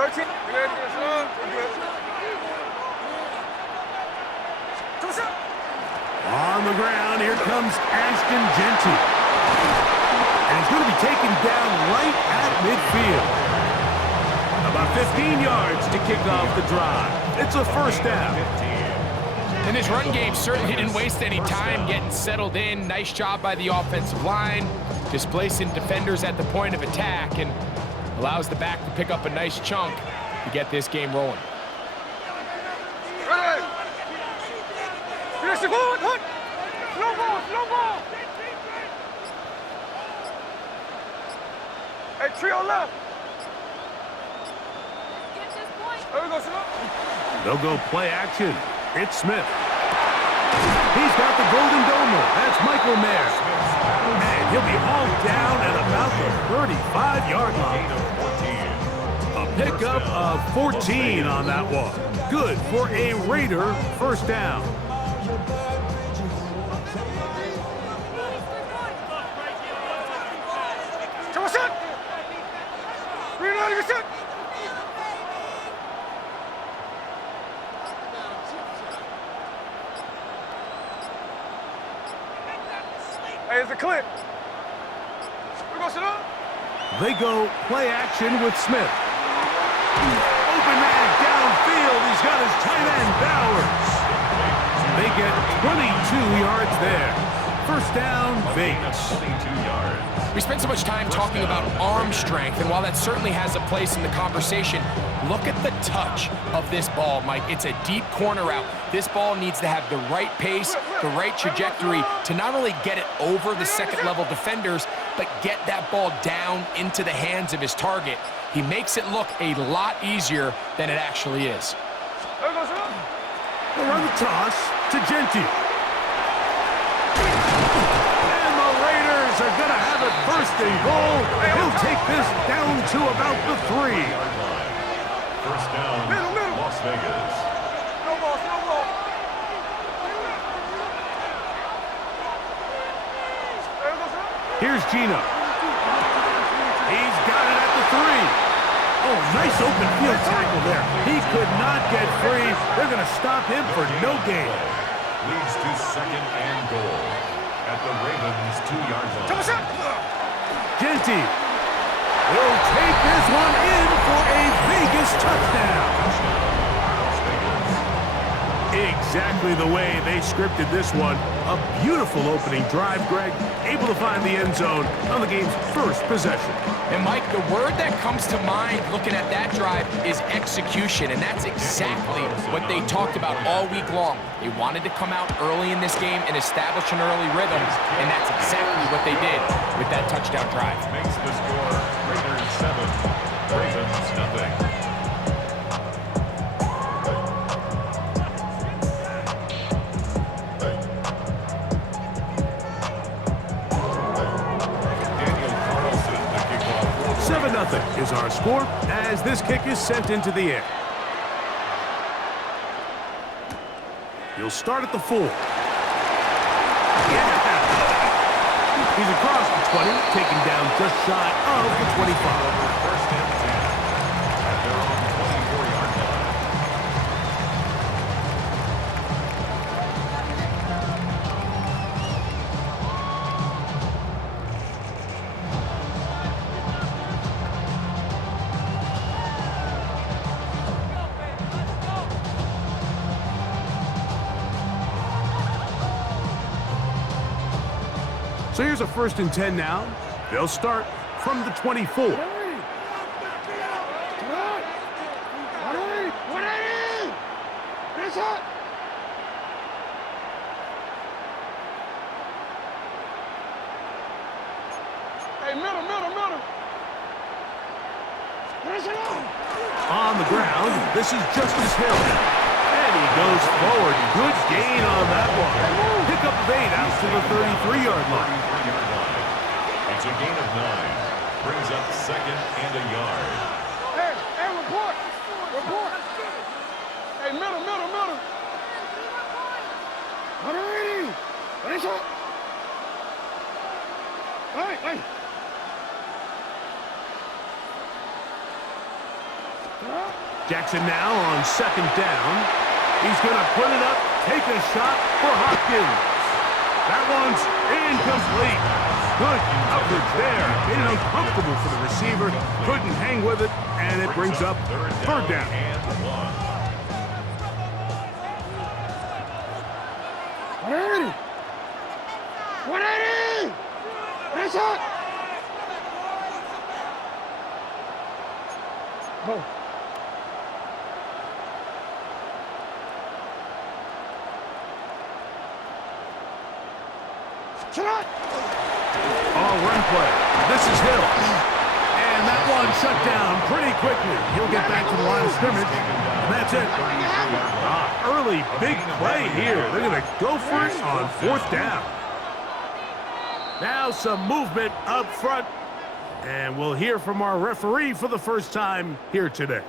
13. On the ground, here comes Ashton Genty. And he's going to be taken down right at midfield. About 15 yards to kick off the drive. It's a first down. And this run game certainly didn't waste any time getting settled in. Nice job by the offensive line, displacing defenders at the point of attack, and allows the back to pick up a nice chunk to get this game rolling. Slow ball. Hey, trio left. They'll go play action. It's Smith. He's got the golden domer. That's Michael Mayer. And he'll be hauled down at about the 35-yard line. A pickup of 14 on that one. Good for a Raider first down. Hey, it's a clip. They go play action with Smith. Open man downfield. He's got his tight end, Bowers. They get 22 yards there. First down, Vegas. 22 yards. We spent so much time talking about arm strength, and while that certainly has a place in the conversation, look at the touch of this ball, Mike. It's a deep corner route. This ball needs to have the right pace, the right trajectory to not only get it over the second-level defenders, but get that ball down into the hands of his target. He makes it look a lot easier than it actually is. They'll run the toss to Genty. And the Raiders are going to have it first and goal. He'll take this down to about the 3. First down, Las Vegas. No ball. Here's Gino. He's got it at the 3. Oh, nice open field tackle there. He could not get free. They're going to stop him for no gain. Leads to second and goal at the Ravens' 2-yard line. Genty will take this one in for a Vegas touchdown. Exactly the way they scripted this one. A beautiful opening drive, Greg. Able to find the end zone on the game's first possession. And Mike, the word that comes to mind looking at that drive is execution, and that's exactly what they talked about all week long. They wanted to come out early in this game and establish an early rhythm, and that's exactly what they did with that touchdown drive. Makes the score Raiders 7, Ravens nothing. Is our score as this kick is sent into the air. He'll start at the 4. Yeah! He's across the 20, taken down just shy of the 25. First and 10 at their own 24-yard line. So here's a first and 10 now. They'll start from the 24. Hey, middle. On the ground, this is Justice Hill. And he goes forward. Good gain on that one. Pick up of 8 out to the 33-yard line. It's a gain of 9. Brings up second and a yard. Hey, report. Hey, middle. What is it? Hey. Jackson now on second down. He's going to put it up, take a shot for Hopkins. That one's incomplete. Good coverage there. Made it uncomfortable for the receiver. Couldn't hang with it, and it brings up third down. Ready? 180! Nice shot! Go. Shot! Oh, run play. This is Hill. And that one shut down pretty quickly. He'll get back to the line of scrimmage. And that's it. Early big play here. They're going to go for it on fourth down. Now some movement up front. And we'll hear from our referee for the first time here today.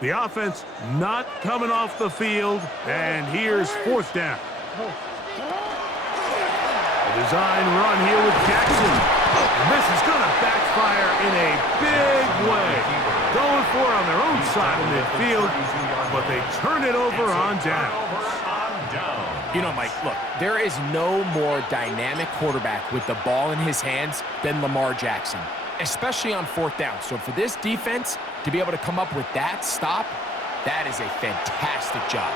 The offense not coming off the field, and here's fourth down. A design run here with Jackson. And this is going to backfire in a big way. Going for it on their own side of midfield, but they turn it over on downs. You know, Mike, look, there is no more dynamic quarterback with the ball in his hands than Lamar Jackson, especially on fourth down. So for this defense to be able to come up with that stop, that is a fantastic job.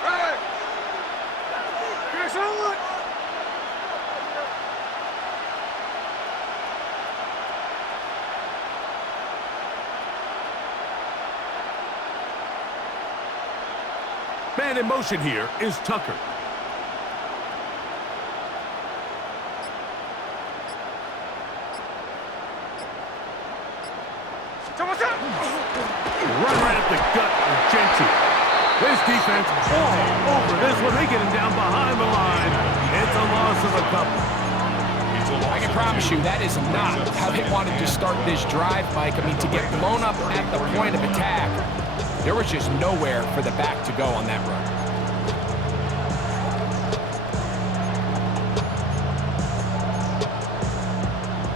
Hey! Here's someone! Man in motion here is Tucker. Run right up the gut with Genty. This defense all over this one. They get him down behind the line. It's a loss of a couple. I can promise you that is not how they wanted to start this drive, Mike. I mean, to get blown up at the point of attack, there was just nowhere for the back to go on that run.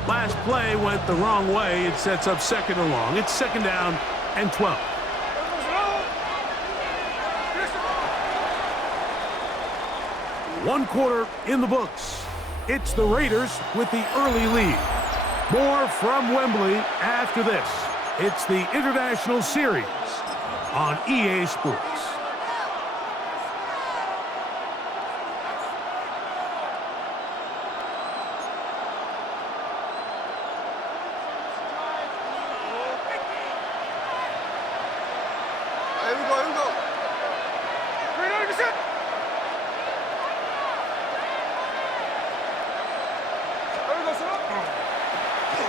Last play went the wrong way. It sets up second and long. It's second down and 12. One quarter in the books. It's the Raiders with the early lead. More from Wembley after this. It's the International Series on EA Sports. Here we go. 300%.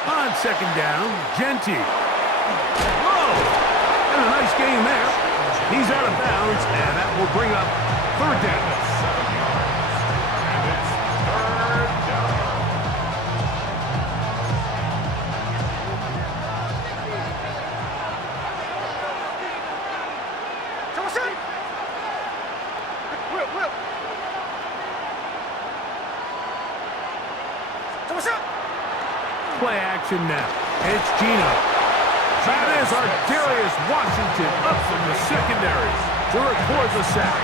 On second down, Genty. Whoa! And a nice gain there. He's out of bounds, and that will bring up third down. And it's third down. Whip. Play action now. It's Gino. That is our Darius Washington up from the secondary to record the sack.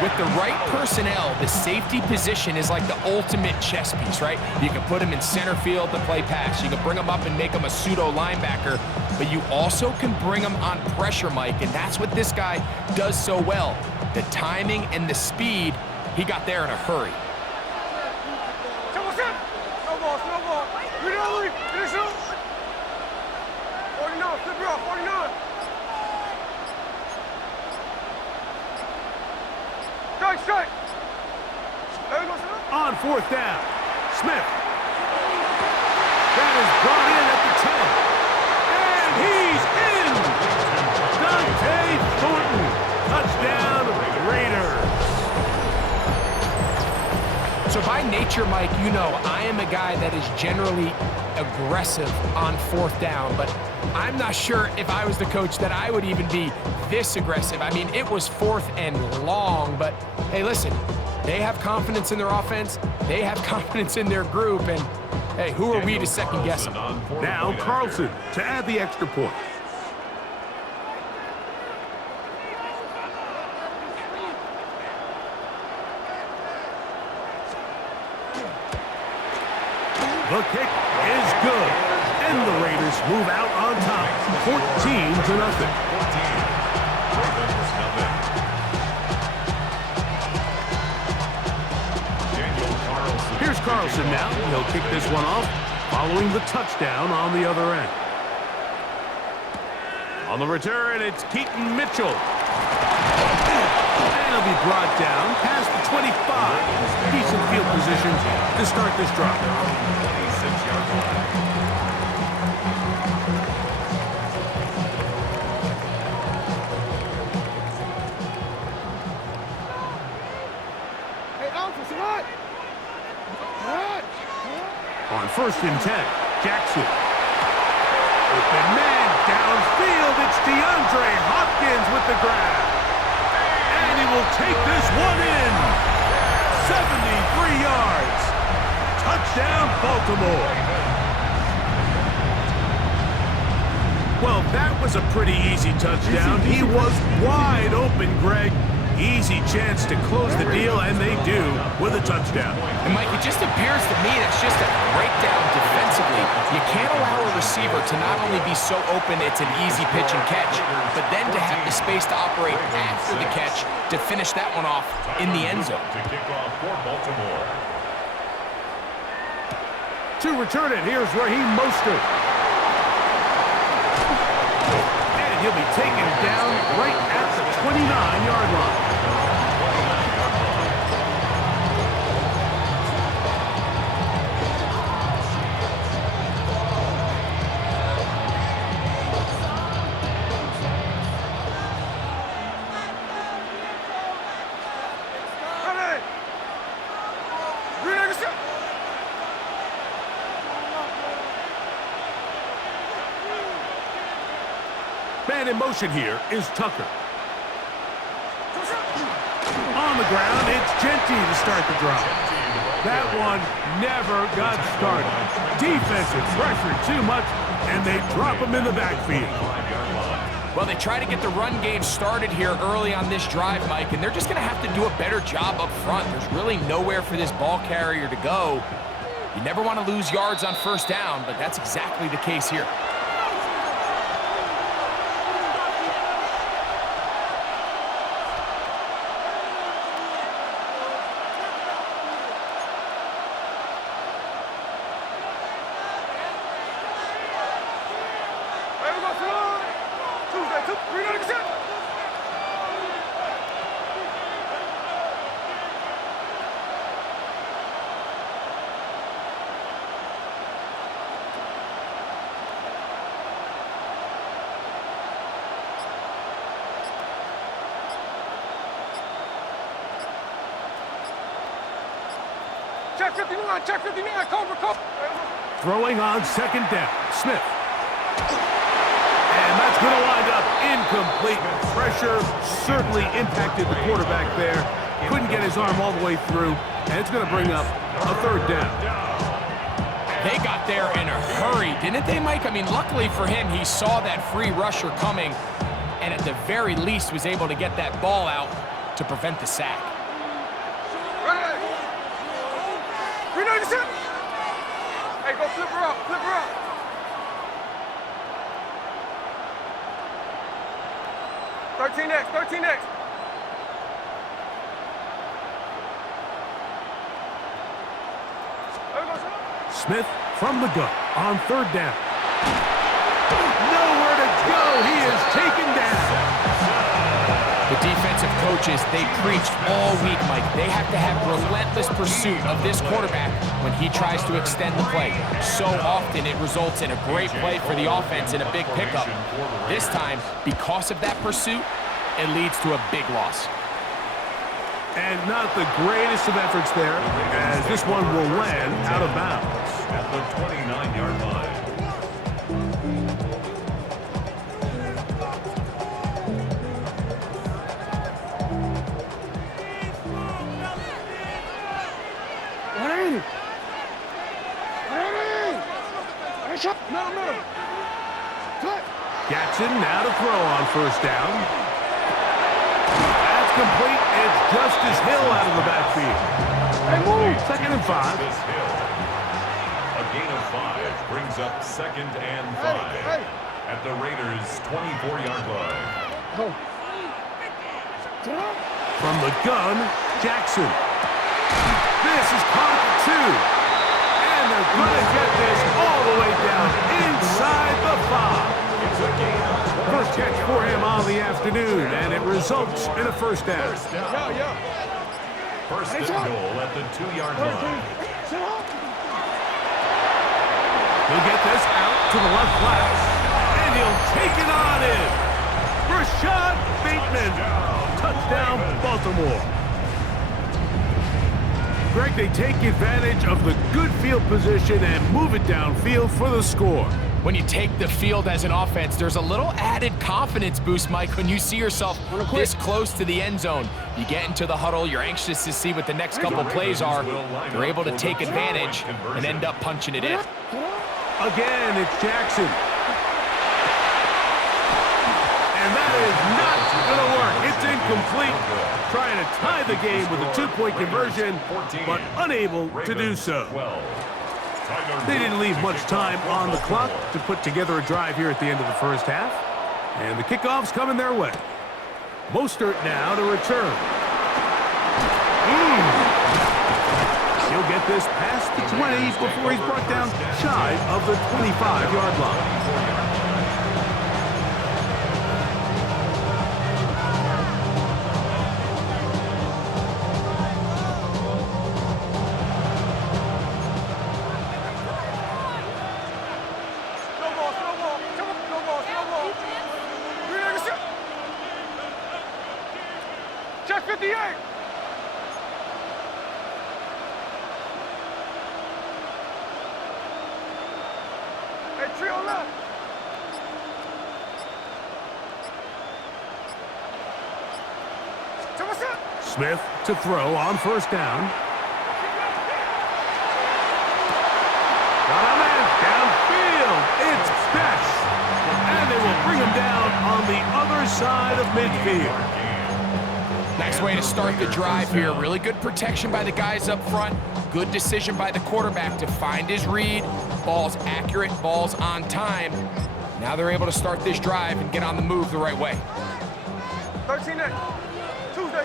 With the right personnel, the safety position is like the ultimate chess piece, right? You can put him in center field to play pass. You can bring him up and make him a pseudo linebacker, but you also can bring him on pressure, Mike, and that's what this guy does so well. The timing and the speed, he got there in a hurry. Snowball. Really? Finish it. 49, flip it off, 49. Strike. There we go, sir. On fourth down, Smith. That is brought in at the 10. And he's in. Touchdown, Raiders. So by nature, Mike, you know, I am a guy that is generally aggressive on fourth down, but I'm not sure if I was the coach that I would even be this aggressive. I mean, it was 4th and long, but hey, listen, they have confidence in their offense. They have confidence in their group, and hey, who are we to second guess them? Now Carlson to add the extra point. The kick is good, and the Raiders move out on top, 14-0. Here's Carlson now. He'll kick this one off, following the touchdown on the other end. On the return, it's Keaton Mitchell. And he'll be brought down past the 25. Decent field position to start this drive. 26-yard line. On 1st and 10, Jackson. Open man downfield. It's DeAndre Hopkins with the grab. And he will take this one in. 73 yards. Touchdown, Baltimore. Well, that was a pretty easy touchdown. He was wide open, Greg. Easy chance to close the deal, and they do with a touchdown. And Mike, it just appears to me that's just a breakdown defensively. You can't allow a receiver to not only be so open it's an easy pitch and catch, but then to have the space to operate after the catch to finish that one off in the end zone. To kick off for Baltimore. To return it, here's Raheem Mostert. And he'll be taken down right at the 29-yard line. Man in motion here is Tucker. On the ground, it's Genty to start the drive. That one never got started. Defensive pressure too much, and they drop him in the backfield. Well, they try to get the run game started here early on this drive, Mike, and they're just going to have to do a better job up front. There's really nowhere for this ball carrier to go. You never want to lose yards on 1st down, but that's exactly the case here. Check 59, check 59, cover. Throwing on 2nd down, Smith. And that's going to wind up incomplete. Pressure certainly impacted the quarterback there. Couldn't get his arm all the way through, and it's going to bring up a 3rd down. They got there in a hurry, didn't they, Mike? I mean, luckily for him, he saw that free rusher coming, and at the very least was able to get that ball out to prevent the sack. Hey, go flip her up, flip her up. Thirteen X. Smith from the gun on 3rd down. Nowhere to go. He is taken down. The defensive coaches, they preached all week, Mike. They have to have relentless pursuit of this quarterback when he tries to extend the play. So often it results in a great play for the offense and a big pickup. This time, because of that pursuit, it leads to a big loss. And not the greatest of efforts there, as this one will land out of bounds. At the 29-yard line. Jackson now to throw on first down. That's complete. It's Justice Hill out of the backfield. Hey, move. 2nd and 5. Justice Hill. A gain of 5 brings up 2nd and 5 at the Raiders' 24-yard line. From the gun, Jackson. This is caught at 2. And they're going to get this all the way down inside the 5. It's a gain of 20. First catch for him on the afternoon, and it results in a first down. First and goal at the 2-yard line. He'll get this out to the left flat, and he'll take it on in. Rashad Bateman, touchdown Baltimore. Greg, they take advantage of the good field position and move it downfield for the score. When you take the field as an offense, there's a little added confidence boost, Mike, when you see yourself this close to the end zone. You get into the huddle, you're anxious to see what the next couple plays are. You're able to take advantage and end up punching it in. Again, it's Jackson. And that is not going to work. It's incomplete. Trying to tie the game with a 2-point conversion, but unable to do so. They didn't leave much time on the clock to put together a drive here at the end of the first half. And the kickoff's coming their way. Mostert now to return. He'll get this past the 20 before he's brought down shy of the 25-yard line. Check 58. Hey, trio left. Smith to throw on first down. Got him in, downfield. It's Best. And they will bring him down on the other side of midfield. Nice way to start the drive here. Really good protection by the guys up front. Good decision by the quarterback to find his read. Ball's accurate, ball's on time. Now they're able to start this drive and get on the move the right way. 13 next. Tuesday.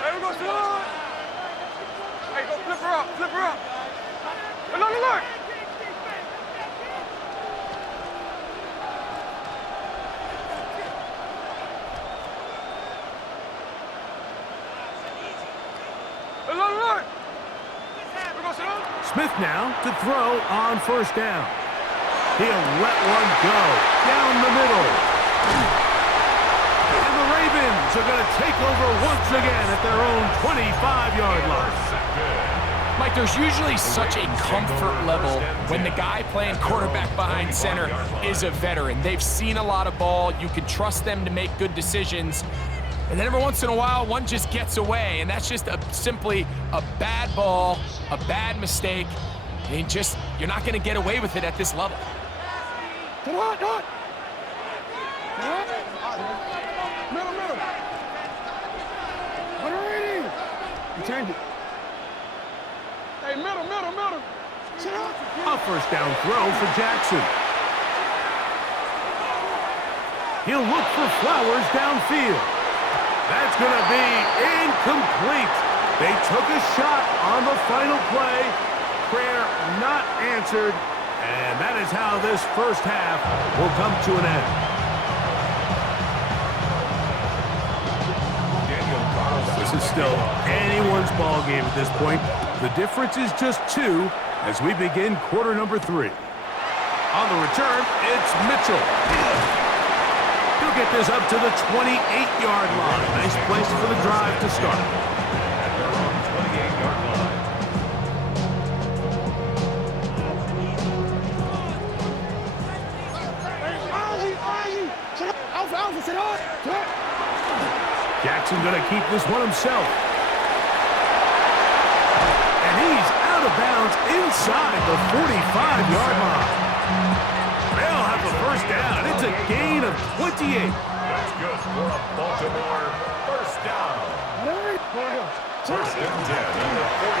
Hey, we go to the... Hey, go flip her up. Hey, look. Smith now to throw on first down. He'll let one go down the middle. And the Ravens are going to take over once again at their own 25-yard line. Mike, there's usually such a comfort level when the guy playing quarterback behind center is a veteran. They've seen a lot of ball. You can trust them to make good decisions. And then every once in a while, one just gets away, and that's just simply a bad ball, a bad mistake. And you're not going to get away with it at this level. Come on. Middle. What are we? You turned it. Hey, middle. Sit up. A first down throw for Jackson. He'll look for Flowers downfield. That's going to be incomplete. They took a shot on the final play. Prayer not answered. And that is how this first half will come to an end. This is still anyone's ball game at this point. The difference is just 2 as we begin quarter number 3. On the return, it's Mitchell. He'll get this up to the 28-yard line. Nice place for the drive to start. At their own 28-yard line. Jackson going to keep this one himself. And he's out out of bounds inside the 45-yard line. They'll have the first down. It's a gain of 28. That's good for a Baltimore first down. First and 10.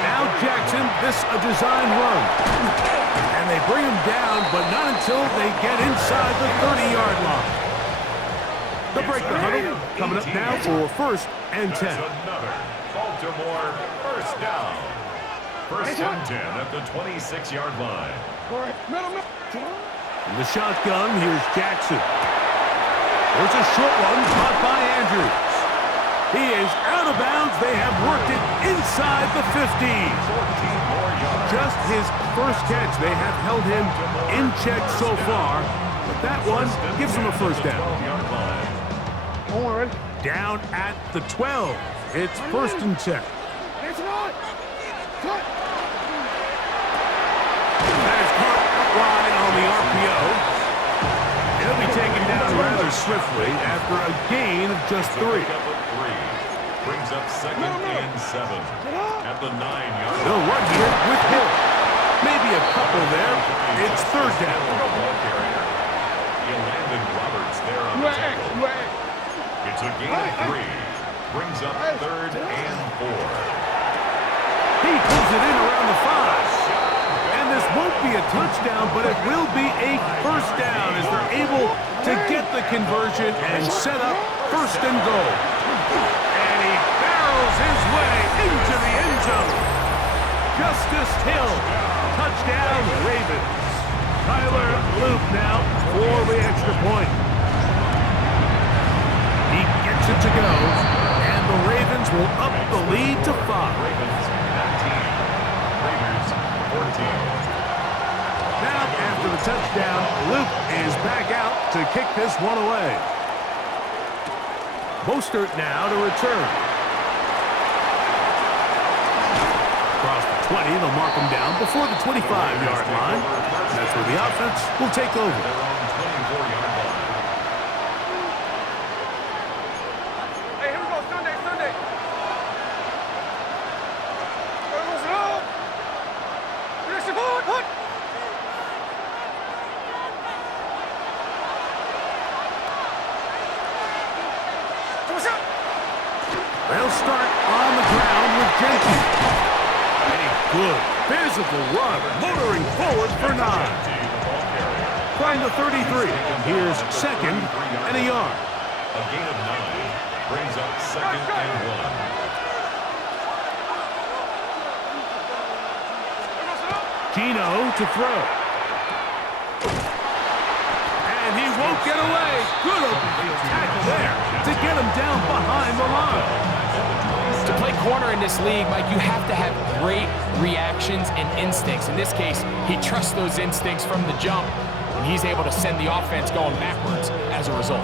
Now Jackson, this a designed run. And they bring him down, but not until they get inside the 30-yard line. The break the huddle coming up now for first and 10. That's another Baltimore first down. First and 10 at the 26-yard line. In the shotgun, here's Jackson. There's a short one caught by Andrews. He is out of bounds. They have worked it inside the 15. 14 more yards. Just his first catch. They have held him in check so far, but that one gives him a first down. 12-yard line. Down at the 12. It's first and 10. That's caught wide on the RPO. He'll be taken down rather swiftly after a gain of just 3. Pick up of 3. Brings up second and 7 at the 9-yard line. They'll run here with Hill. Maybe a couple there. It's third down. He landed Roberts there on the tackle. It's a gain of 3. Brings up third and 4. He pulls it in around the 5. And this won't be a touchdown, but it will be a first down as they're able to get the conversion and set up first and goal. And he barrels his way into the end zone. Justice Hill. Touchdown, Ravens. Tyler Loop now for the extra point. He gets it to go, and the Ravens will up the lead to 5. Ravens 19. Raiders 14. Now, after the touchdown, Luke is back out to kick this one away. Mostert now to return. Across the 20, they'll mark him down before the 25-yard line. That's where the offense will take over. Their own 24-yard line. Hey, here we go, Sunday. Hey, what's up? Yes, you good? What? They'll start on the ground with Jenkins. A good physical run, motoring forward for 9. From the 33, here's second and a yard. A gain of 9 brings up second and 1. Gino to throw. And he won't get away. Good open field tackle there to get him down behind the line. To play corner in this league, Mike, you have to have great reactions and instincts. In this case, he trusts those instincts from the jump, and he's able to send the offense going backwards as a result.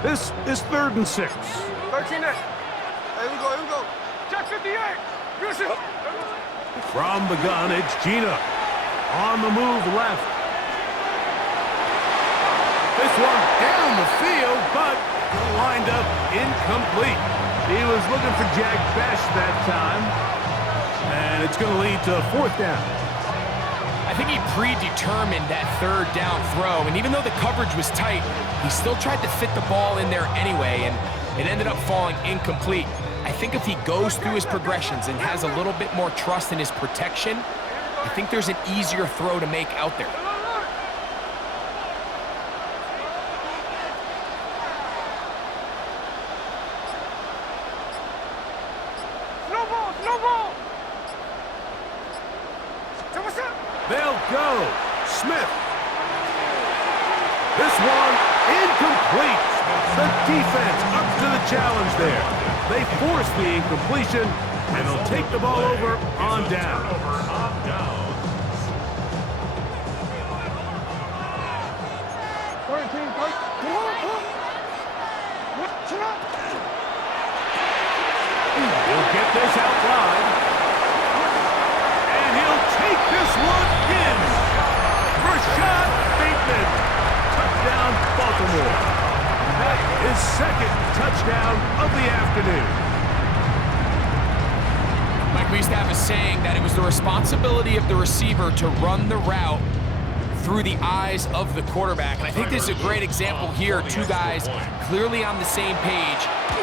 This is third and 6. 13 8. Here we go. Check 58. Yes, you. From the gun, it's Gino. On the move left. This one down the field, but lined up incomplete. He was looking for Jack Best that time. And it's going to lead to a fourth down. I think he predetermined that third down throw, and even though the coverage was tight, he still tried to fit the ball in there anyway, and it ended up falling incomplete. I think if he goes through his progressions and has a little bit more trust in his protection, I think there's an easier throw to make out there. Snowball. So what's up? They'll go. Smith. This one incomplete. The defense up to the challenge there. They force the incompletion, and they'll take the ball over on down. He'll get this out wide. And he'll take this one in. Rashad Bateman. Touchdown, Baltimore. That is second touchdown of the afternoon. Mike, we used to have a saying that it was the responsibility of the receiver to run the route through the eyes of the quarterback. And I think this is a great example here. Two guys clearly on the same page.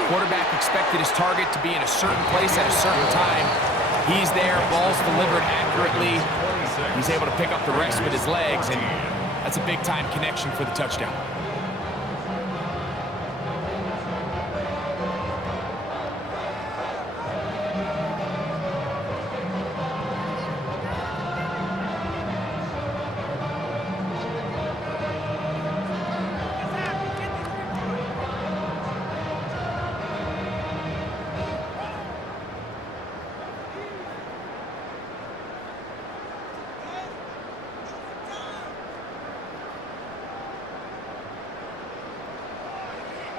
Quarterback expected his target to be in a certain place at a certain time. He's there, ball's delivered accurately. He's able to pick up the rest with his legs, and that's a big-time connection for the touchdown.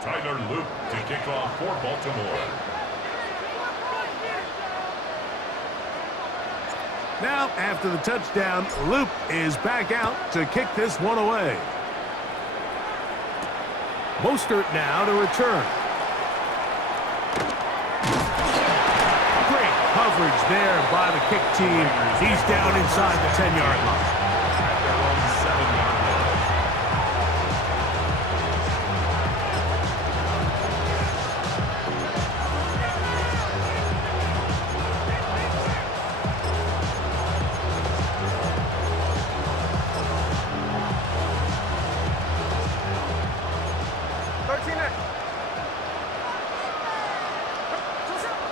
Tyler Luke to kick off for Baltimore. Now, after the touchdown, Luke is back out to kick this one away. Mostert now to return. Great coverage there by the kick team. He's down inside the 10-yard line. At their own 7-yard line.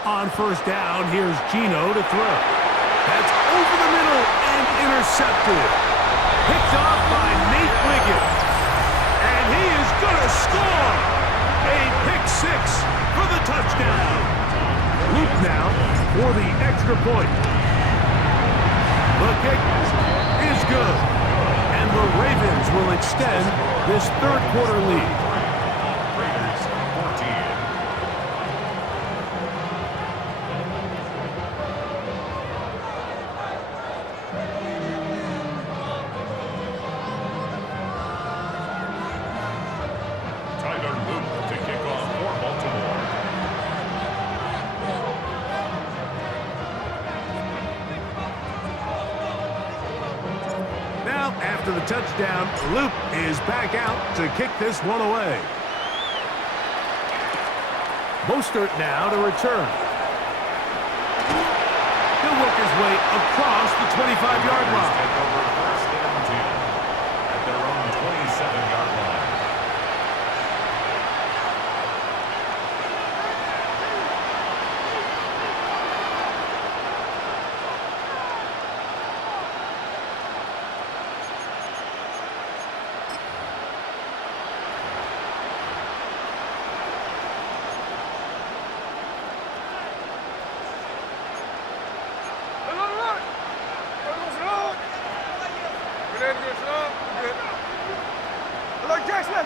On first down, here's Gino to throw. That's over the middle and intercepted. Picked off by Nate Wiggins. And he is going to score. A pick six for the touchdown. Luke now for the extra point. The kick is good. And the Ravens will extend this third quarter lead. Raiders 14. Tyler Luke to kick off for Baltimore. Now, after the touchdown, Luke is back out to kick this one away. Mostert now to return. He'll work his way across the 25-yard line. Take over first and 10 at their own 27-yard line.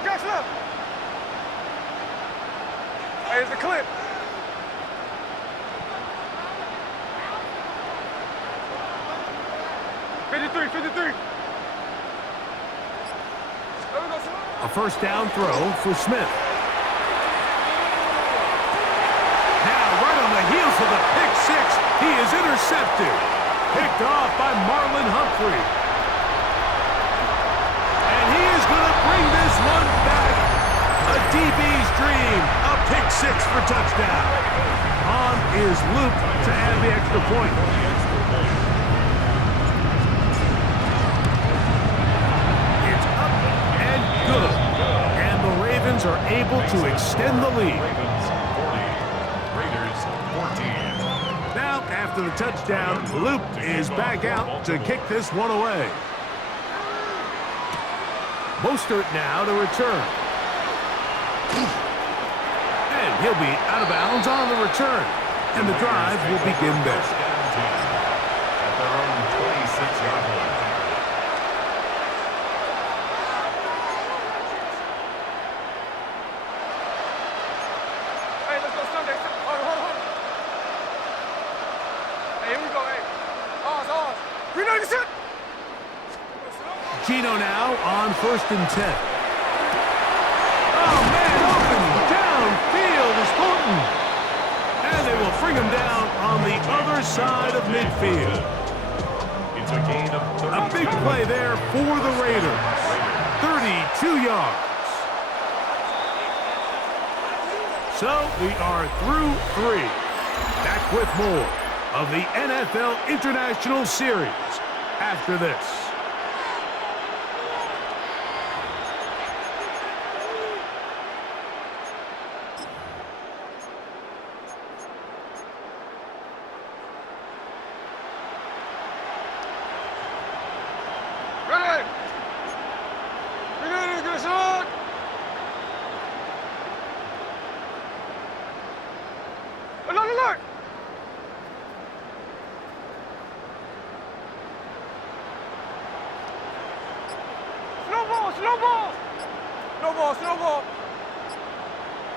Jack's left. Hey, it's a clip. A first down throw for Smith. Now, right on the heels of the pick six, he is intercepted. Picked off by Marlon Humphrey. And he is going to bring this one back. A DB's dream. A pick six for touchdown. On is Luke to add the extra point. It's up and good. And the Ravens are able to extend the lead. Ravens 40, Raiders 14. Now, after the touchdown, Luke is back out to kick this one away. Mostert now to return. And he'll be out of bounds on the return. And the drive will begin there. First and 10 at their own 26-yard line. Hey, let's go Sunday. Hold on. Gino now on 1st and 10. Oh, man, open downfield is Thornton. And they will bring him down on the other side of midfield. It's a gain of 32. A big play there for the Raiders. 32 yards. So we are through 3. Back with more of the NFL International Series after this. Ready! Ready, good shot! Alert, alert! Snowball, snowball! Snowball, snowball!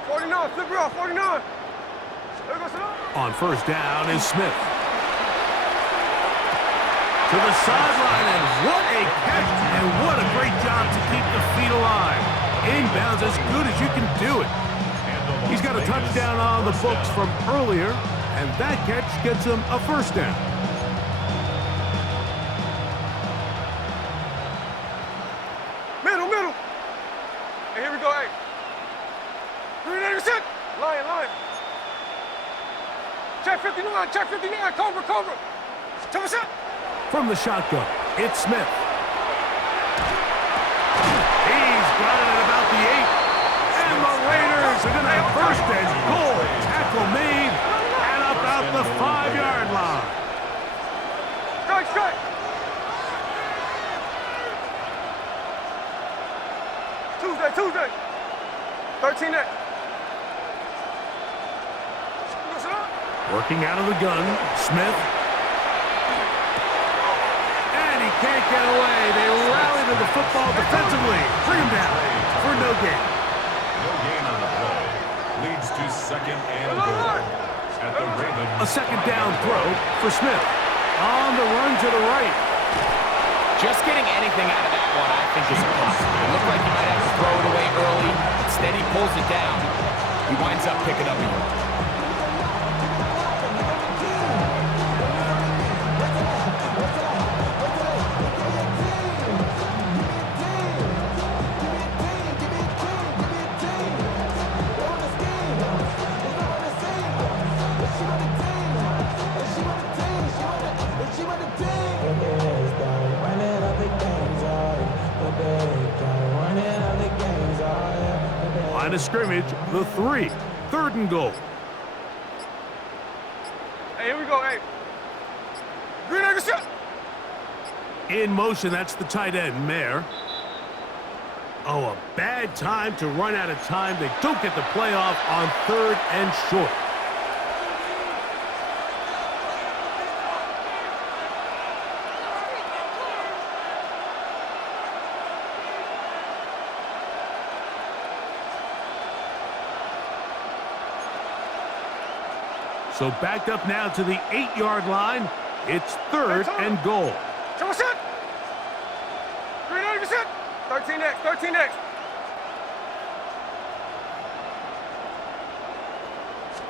49, flip it off, 49! There goes it. On 1st down is Smith. To the sideline, and what a catch, and what a great job to keep the feet alive. Inbounds as good as you can do it. He's got a touchdown on the books from earlier, and that catch gets him a 1st down. Middle, middle! And here we go, hey. 386! Lion, lion. Check 59, check 59, Cobra, Cobra! Tell us up! From the shotgun, it's Smith. He's got it at about the 8. And the Raiders are going to have 1st and goal. Tackle made at about the 5-yard line. Strike, strike! Tuesday, Tuesday! 13-8. Working out of the gun, Smith. Can't get away. They rally to the football defensively. Bring him down for no gain. No gain on the play. Leads to 2nd and goal. At the Ravens. A 2nd down throw for Smith. On the run to the right. Just getting anything out of that one, I think, is impossible. It looked like he might have to throw it away early. Instead, he pulls it down. He winds up picking up a yard. Line of scrimmage, the 3. 3rd and goal. Hey, here we go, hey. Green Acres shot! In motion, that's the tight end, Mayer. Oh, a bad time to run out of time. They don't get the play off on 3rd and short. So backed up now to the 8-yard line. It's 3rd and goal. Trouble shot! Green Acres shot! 13X, 13X.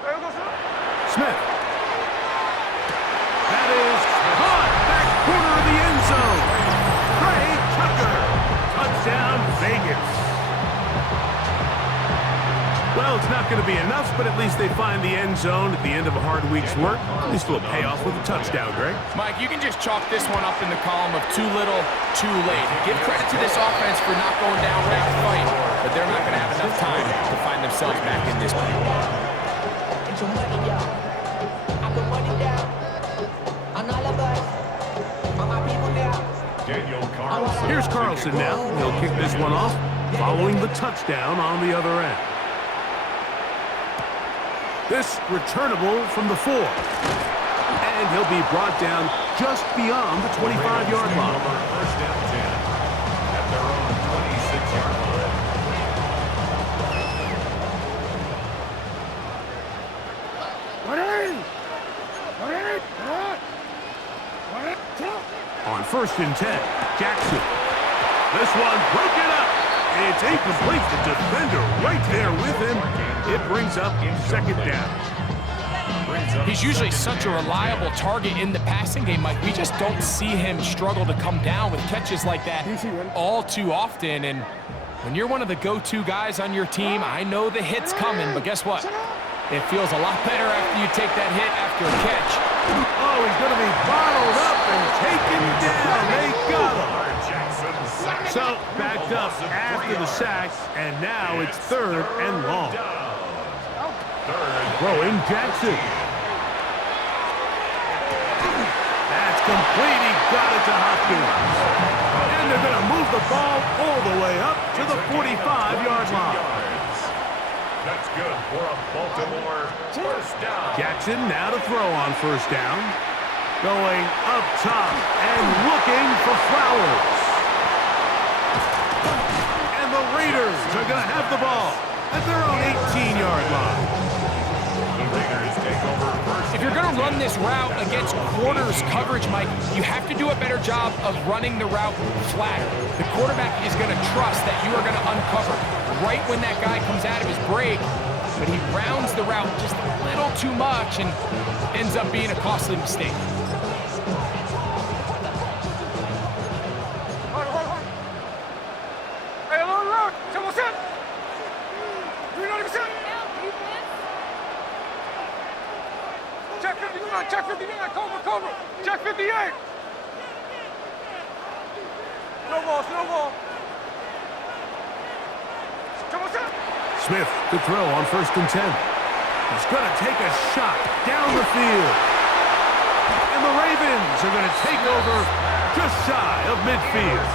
There we go, son. Smith. That is caught back corner of the end zone. Trey Tucker. Touchdown, Vegas. Well, it's not going to be enough, but at least they find the end zone at the end of a hard week's work. At least a little payoff with a touchdown, Greg. Mike, you can just chalk this one up in the column of too little, too late. Give credit to this offense for not going down ready to fight, but they're not going to have enough time to find themselves back in this game. Here's Carlson now. He'll kick this one off, following the touchdown on the other end. This returnable from the 4. And he'll be brought down just beyond the 25-yard line. First down 10 at their own 26-yard line. On 1st and 10, Jackson. This one broken up. It's incomplete. The defender right there with him. It brings up second down. He's usually such a reliable target in the passing game, Mike. We just don't see him struggle to come down with catches like that all too often. And when you're one of the go-to guys on your team, I know the hit's coming, but guess what? It feels a lot better after you take that hit after a catch. Oh, he's going to be bottled up and taken down. They got him. So, backed up after the sack, and now it's third and long. Throwing Jackson. That's complete. He got it to Hopkins. And they're going to move the ball all the way up to the 45-yard line. That's good for a Baltimore first down. Jackson now to throw on first down. Going up top and looking for Flowers. And the Raiders are going to have the ball at their own 18-yard line. The Raiders take over first. If you're going to run this route against quarters coverage, Mike, you have to do a better job of running the route flatter. The quarterback is going to trust that you are going to uncover right when that guy comes out of his break, but he rounds the route just a little too much and ends up being a costly mistake. Hey, along the road. Someone set. 390%. Check 59. Check 59. Cobra. Check 58. Snowball. Someone set. Smith to throw on first and 10. He's going to take a shot down the field. And the Ravens are going to take over just shy of midfield.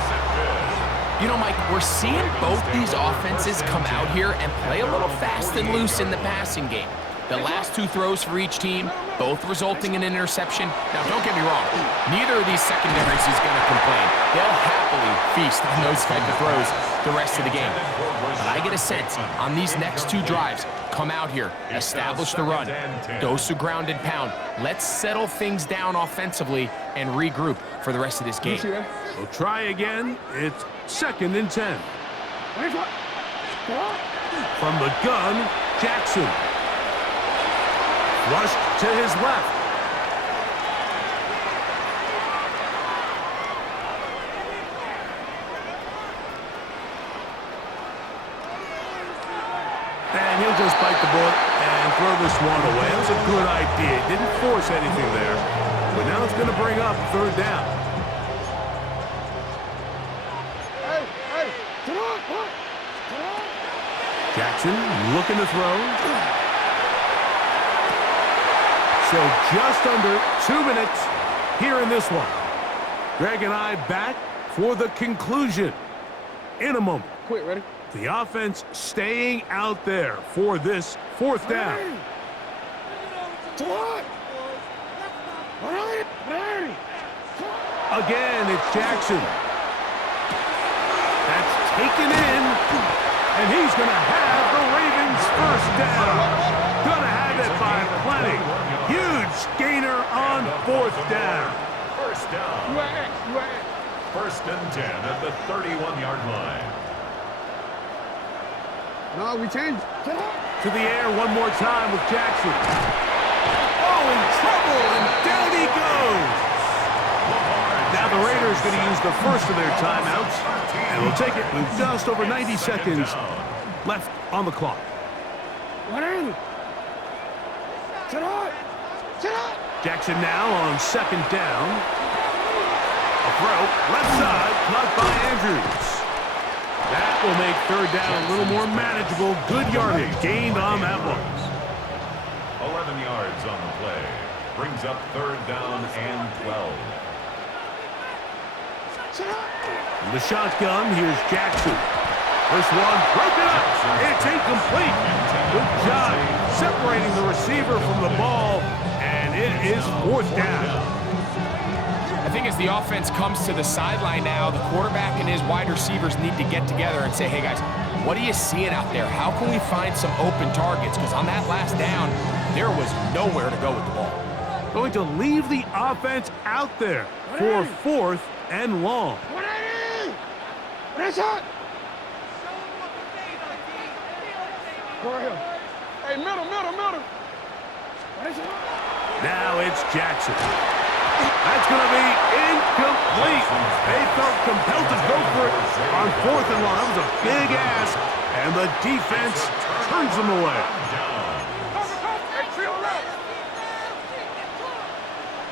You know, Mike, we're seeing both these offenses come out here and play a little fast and loose in the passing game. The last two throws for each team, both resulting in an interception. Now, don't get me wrong. Neither of these secondaries is going to complain. They'll happily feast on those type of throws the rest of the game. But I get a sense on these next two drives, come out here, establish the run, dose of ground and pound. Let's settle things down offensively and regroup for the rest of this game. We'll try again. It's second and 10. From the gun, Jackson. Rushed to his left. And he'll just bite the bullet and throw this one away. That was a good idea. Didn't force anything there. But now it's going to bring up third down. Jackson looking to throw. So just under 2 minutes here in this one. Greg and I back for the conclusion in a moment. Quick, ready? The offense staying out there for this fourth down. Again, it's Jackson. That's taken in, and he's going to have the Ravens first down. Going to have it by plenty. Huge gainer on fourth down. First down. First and 10 at the 31-yard line. No, we changed. To the air one more time with Jackson. Oh, in trouble, and down he goes. Now the Raiders going to use the first of their timeouts, and we'll take it with just over 90 seconds left on the clock. Jackson now on second down. A throw, left side, caught by Andrews. That will make third down a little more manageable. Good yardage gained on that one. 11 yards on the play. Brings up third down and 12. In the shotgun, here's Jackson. This one broken up. It's incomplete. Good job separating the receiver from the ball, and it is fourth down. I think as the offense comes to the sideline now, the quarterback and his wide receivers need to get together and say, hey guys, what are you seeing out there? How can we find some open targets? Because on that last down, there was nowhere to go with the ball. Going to leave the offense out there for fourth and long. That's hot. Go right here. Hey, middle. Now it's Jackson. That's going to be incomplete. They felt compelled to go for it on 4th and long. That was a big ask, and the defense turns them away. Hey, trio left.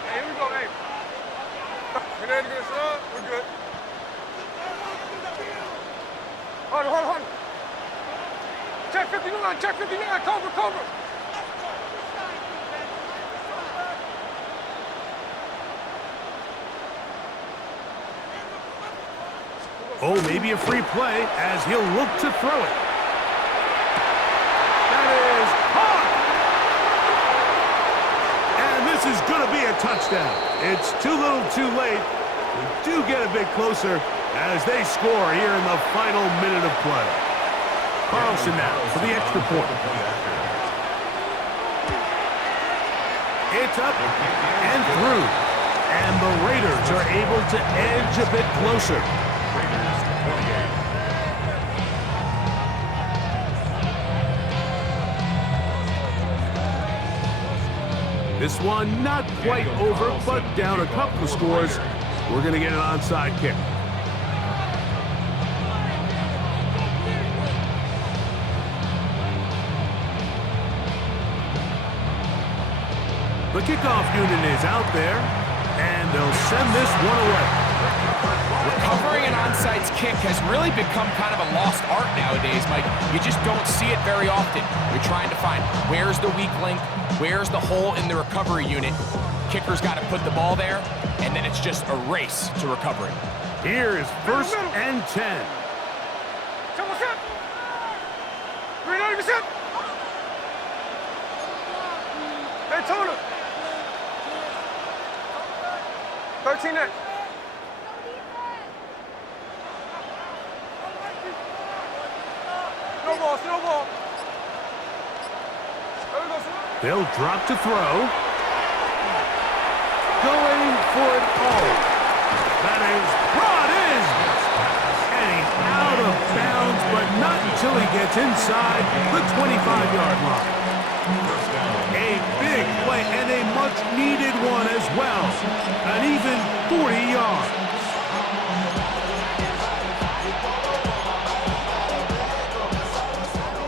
Hey, here we go, hey. Grenade against us. We're good. Hold on. Check 59, cover. Oh, maybe a free play as he'll look to throw it. That is caught! And this is going to be a touchdown. It's too little too late. We do get a bit closer as they score here in the final minute of play. Carlson now for the extra point. It's up and through. And the Raiders are able to edge a bit closer. This one not quite over, but down a couple of scores. We're going to get an onside kick. The kickoff unit is out there, and they'll send this one away. Recovering an onside kick has really become kind of a lost art nowadays, Mike. You just don't see it very often. You're trying to find where's the weak link, where's the hole in the recovery unit. Kicker's got to put the ball there, and then it's just a race to recover it. Here is 1st and 10. Someone set. 390%. Hey, Tona. 13 next. Snowball. They'll drop to throw. Going for it all. That is brought in. And he's out of bounds, but not until he gets inside the 25-yard line. A big play and a much-needed one as well. An even 40 yards.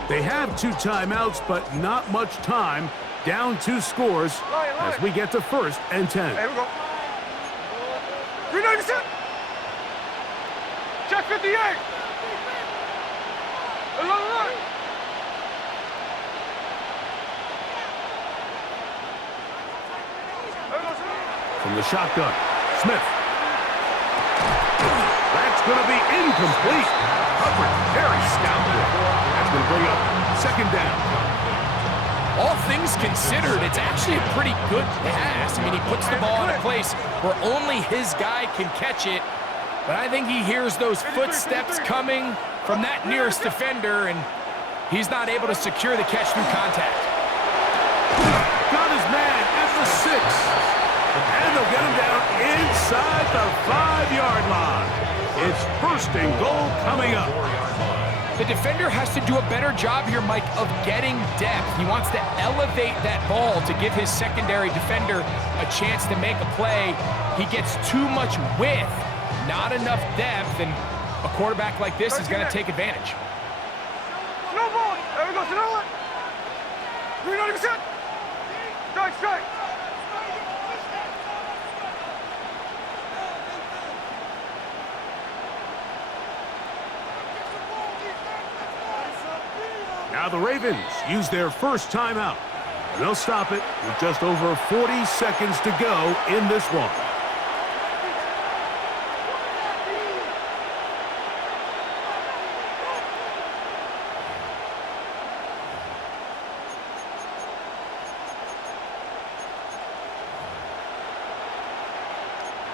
They have 2 timeouts, but not much time. Down 2 scores as we get to 1st and 10. Here we go. 390%. Check 58. From the shotgun, Smith. That's going to be incomplete. Coverage very stout there. That's going to bring up 2nd down. All things considered, it's actually a pretty good pass. I mean, he puts the ball in a place where only his guy can catch it. But I think he hears those footsteps coming from that nearest defender, and he's not able to secure the catch through contact. Got his man at the 6. And they'll get him down inside the 5-yard line. It's 1st and goal coming up. The defender has to do a better job here, Mike, of getting depth. He wants to elevate that ball to give his secondary defender a chance to make a play. He gets too much width, not enough depth, and a quarterback like this is going to take advantage. Snowball! There we go, Snowball! 390%! Strike! Now the Ravens use their 1st timeout. And they'll stop it with just over 40 seconds to go in this one.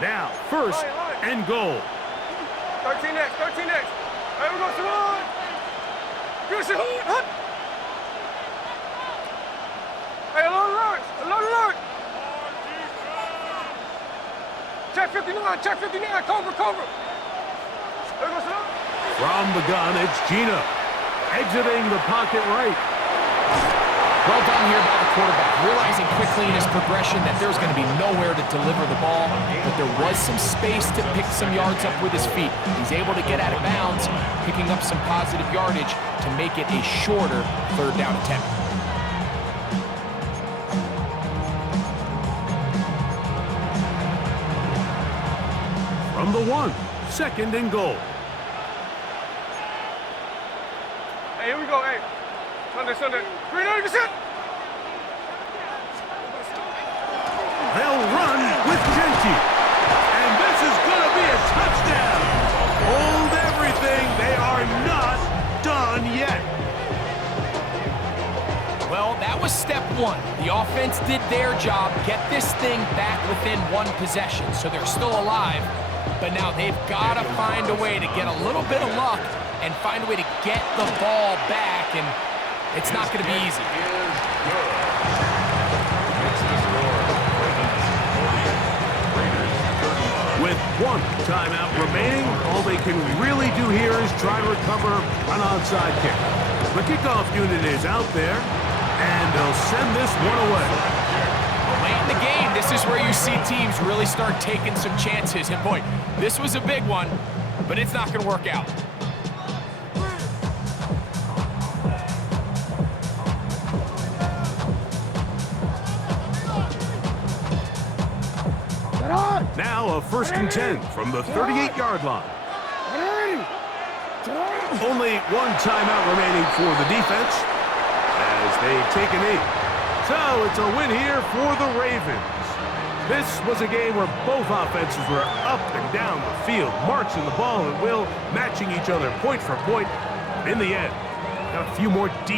Now, 1st and goal. 13 next. There we go, Simone! Good shit, hut! Hey, alert! Check 59, cover! There we go, Simone! From the gun, it's Gina. Exiting the pocket right. Well done here by the quarterback, realizing quickly in his progression that there's going to be nowhere to deliver the ball, but there was some space to pick some yards up with his feet. He's able to get out of bounds, picking up some positive yardage to make it a shorter third down attempt. From the 1, 2nd and goal. Hey, here we go, hey. Sunday. 390%. They'll run with Genty. And this is going to be a touchdown. Hold everything. They are not done yet. Well, that was step 1. The offense did their job, get this thing back within 1 possession, so they're still alive. But now they've got to find a way to get a little bit of luck and find a way to get the ball back, and it's not going to be easy. With 1 timeout remaining, all they can really do here is try to recover an onside kick. The kickoff unit is out there, and they'll send this one away. Late in the game, this is where you see teams really start taking some chances. And boy, this was a big one, but it's not going to work out. Now a 1st and 10 from the 38-yard line. Only 1 timeout remaining for the defense as they take a knee. So it's a win here for the Ravens. This was a game where both offenses were up and down the field, marching the ball at will, matching each other point for point. In the end, got a few more deep